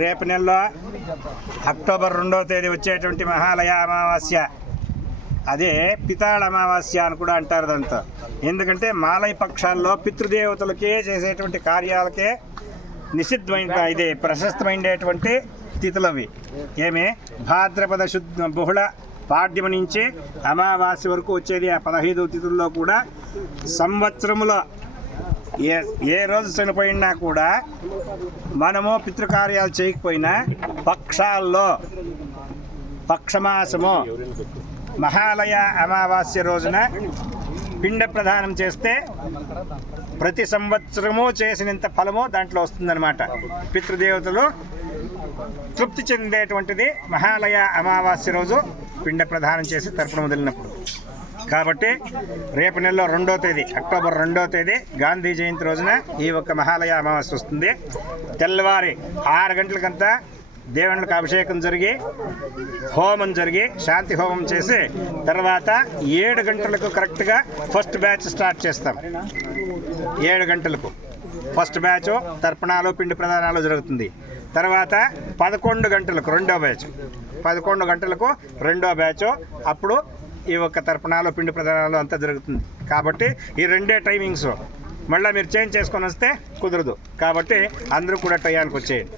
రేపు నెలలో అక్టోబర్ 2వ తేదీ వచ్చేటువంటి మహాలయ అమావాస్య, అదే పితాళ అమావాస్య అని కూడా అంటారు దాంతో. ఎందుకంటే మాలయ పక్షాల్లో పితృదేవతలకే చేసేటువంటి కార్యాలకే నిషిద్ధమైన ఇది ప్రశస్తమైనటువంటి తిథులు అవి. ఏమి భాద్రపద శుద్ధ బహుళ పాడ్యము నుంచి అమావాస్య వరకు వచ్చేది ఆ 15 తిథుల్లో కూడా సంవత్సరములో ఏ రోజు చనిపోయినా కూడా మనము పితృకార్యాలు చేయకపోయినా పక్షాల్లో పక్షమాసము మహాలయ అమావాస్య రోజున పిండ ప్రదానం చేస్తే ప్రతి సంవత్సరము చేసినంత ఫలము దాంట్లో వస్తుందన్నమాట. పితృదేవతలు తృప్తి చెందేటువంటిది మహాలయ అమావాస్య రోజు పిండ ప్రదానం చేసి తర్పణం వదిలినప్పుడు. కాబట్టి రేపు నెలలో 2వ తేదీ అక్టోబర్ 2వ తేదీ గాంధీ జయంతి రోజున ఈ ఒక్క మహాలయ అమావాస్య వస్తుంది. తెల్లవారి 6 గంటలకంతా దేవునికి అభిషేకం జరిగి హోమం జరిగి శాంతి హోమం చేసి తర్వాత 7 గంటలకు కరెక్ట్గా ఫస్ట్ బ్యాచ్ స్టార్ట్ చేస్తాం. 7 గంటలకు ఫస్ట్ బ్యాచ్ తర్పణాలు పిండి ప్రదానాలు జరుగుతుంది. తర్వాత 11 గంటలకు రెండో బ్యాచ్, 11 గంటలకు రెండో బ్యాచ్. అప్పుడు ఈ ఒక్క తర్పణాలు పిండి ప్రదానాలు అంతా జరుగుతుంది. కాబట్టి ఈ 2 టైమింగ్స్ మళ్ళీ మీరు చేంజ్ చేసుకొని వస్తే కుదరదు. కాబట్టి అందరూ కూడా టయానికి వచ్చేయండి.